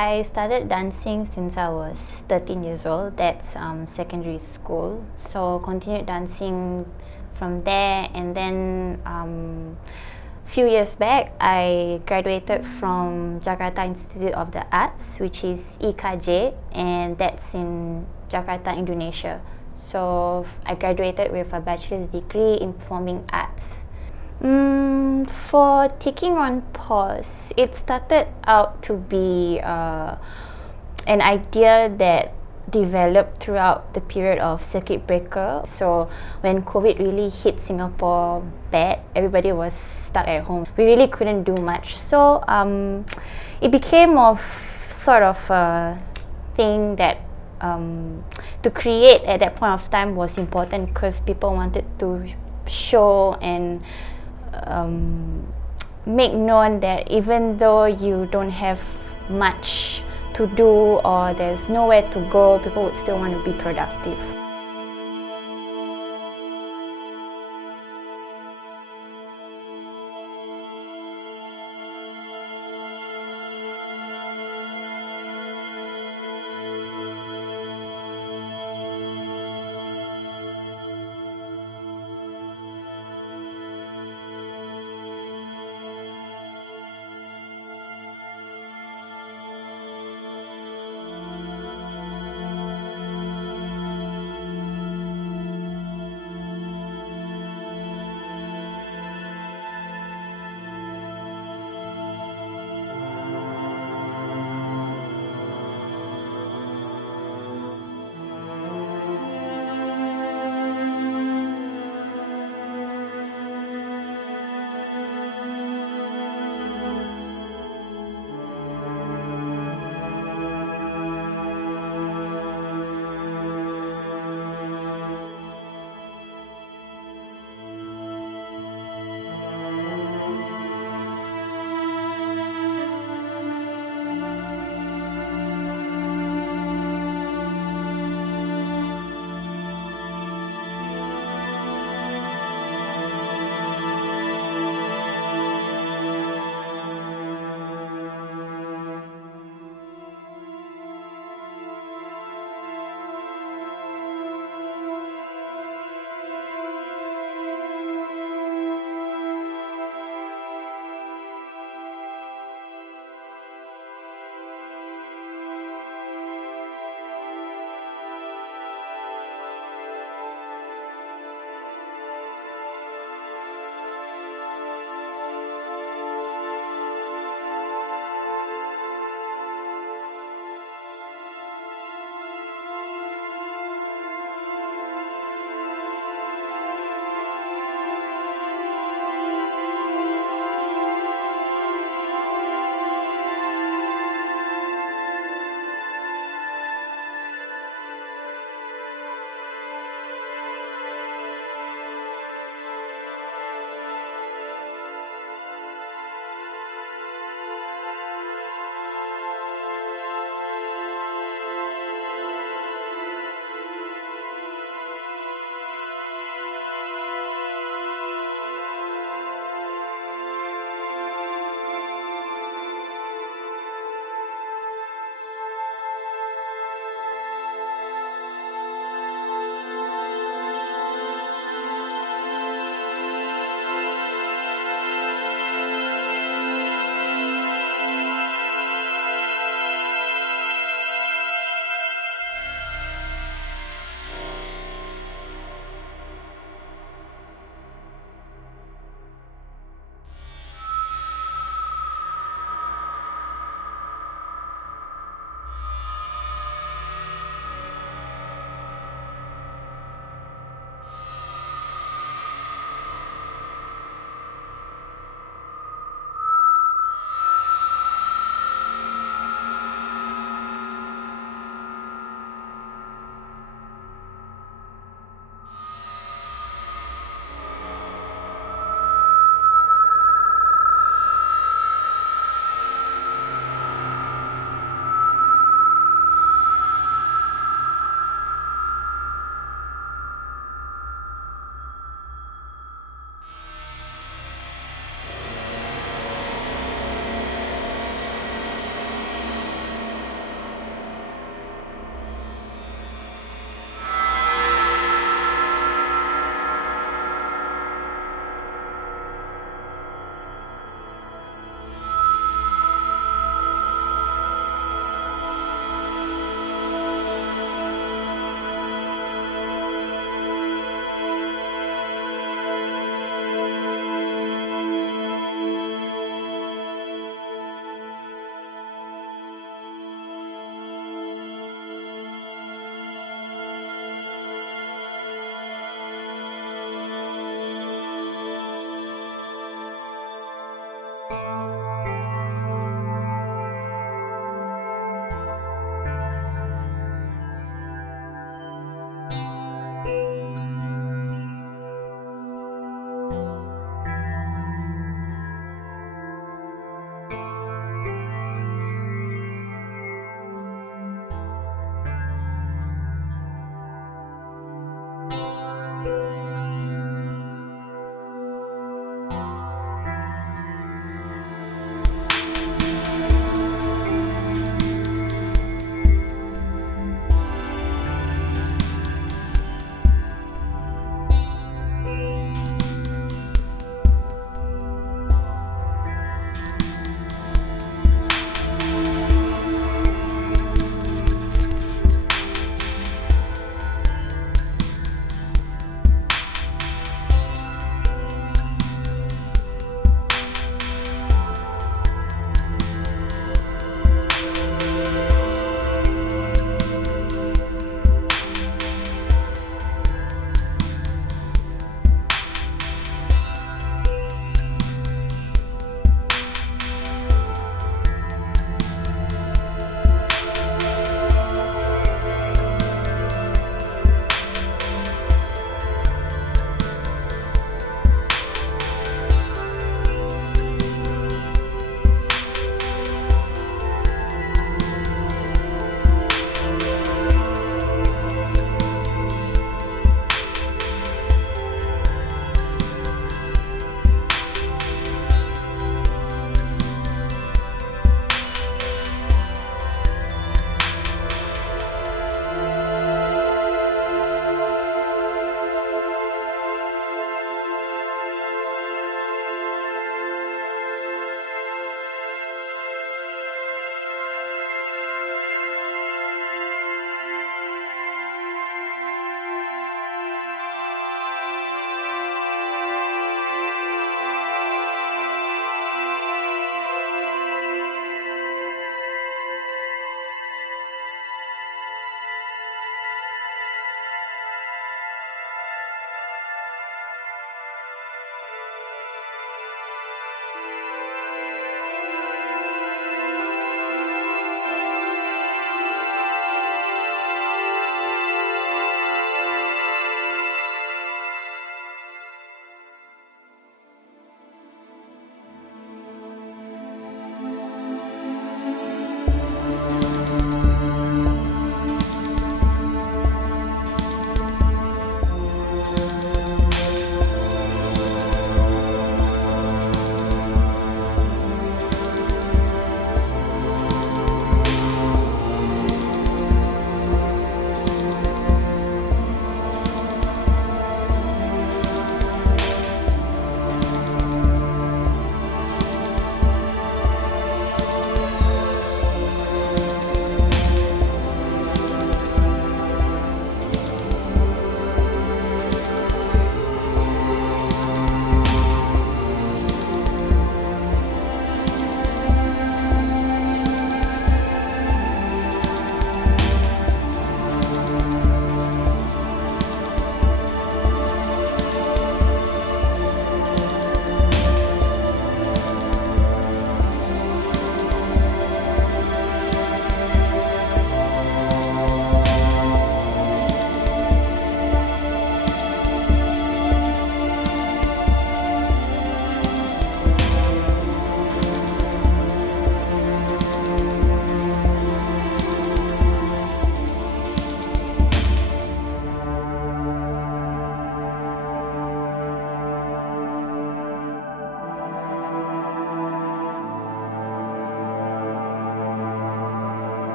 I started dancing since I was 13 years old. That's secondary school. So continued dancing from there, and then few years back, I graduated from Jakarta Institute of the Arts, which is IKJ, and that's in Jakarta, Indonesia. So I graduated with a bachelor's degree in performing arts. For taking on pause, it started out to be an idea that developed throughout the period of circuit breaker. So when COVID really hit Singapore bad, everybody was stuck at home. We really couldn't do much. So it became of sort of a thing that to create at that point of time was important because people wanted to show and make known that even though you don't have much to do or there's nowhere to go, people would still want to be productive.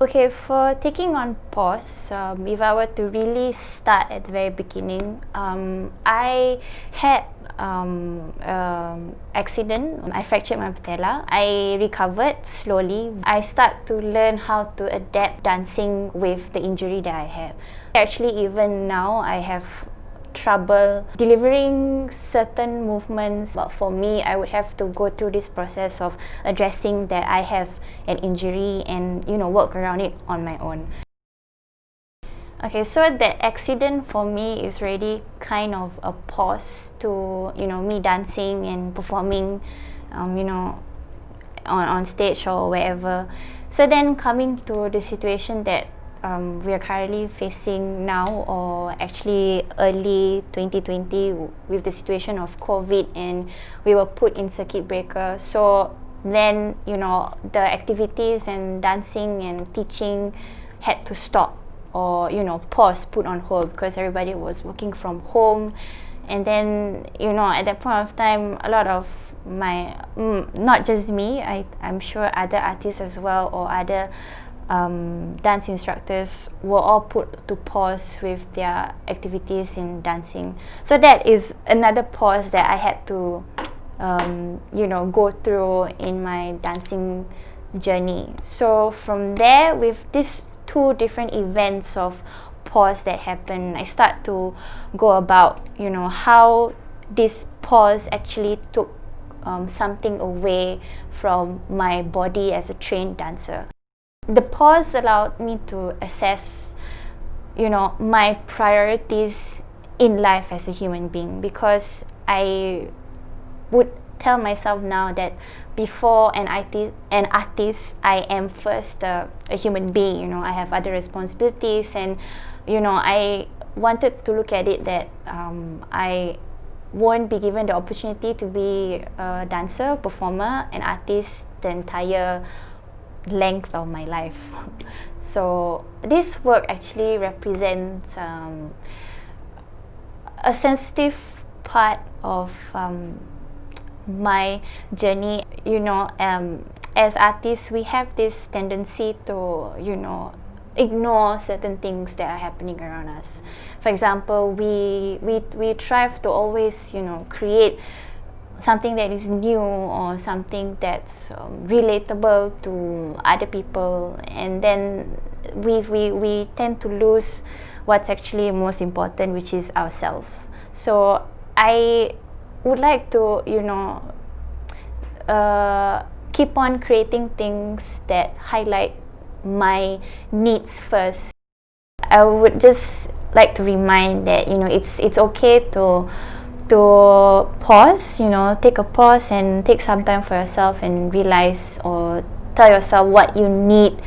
Okay, for taking on pause, if I were to really start at the very beginning, I had accident. I fractured my patella. I recovered slowly. I start to learn how to adapt dancing with the injury that I have. Actually, even now, I have trouble delivering certain movements, but for me I would have to go through this process of addressing that I have an injury and work around it on my own. Okay, so the accident for me is really kind of a pause to me dancing and performing on stage or wherever. So then coming to the situation that we are currently facing now, or actually early 2020, with the situation of COVID, and we were put in circuit breaker. So then the activities and dancing and teaching had to stop, or pause, put on hold, because everybody was working from home. And then at that point of time, a lot of my not just me, I'm sure other artists as well, or other dance instructors were all put to pause with their activities in dancing. So that is another pause that I had to go through in my dancing journey. So from there, with these two different events of pause that happen, I start to go about how this pause actually took something away from my body as a trained dancer. The pause allowed me to assess my priorities in life as a human being, because I would tell myself now that before an artist, I am first a human being. I have other responsibilities, and I wanted to look at it that I won't be given the opportunity to be a dancer, performer, an artist the entire length of my life. So this work actually represents a sensitive part of my journey. As artists, we have this tendency to ignore certain things that are happening around us. For example, we strive to always create something that is new, or something that's relatable to other people, and then we tend to lose what's actually most important, which is ourselves. So I would like to keep on creating things that highlight my needs first. I would just like to remind that it's okay to pause, take a pause and take some time for yourself and realize, or tell yourself what you need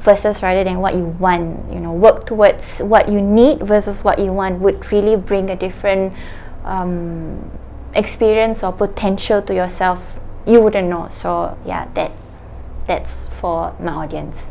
versus rather than what you want. Work towards what you need versus what you want would really bring a different experience or potential to yourself you wouldn't know. So yeah, that's for my audience.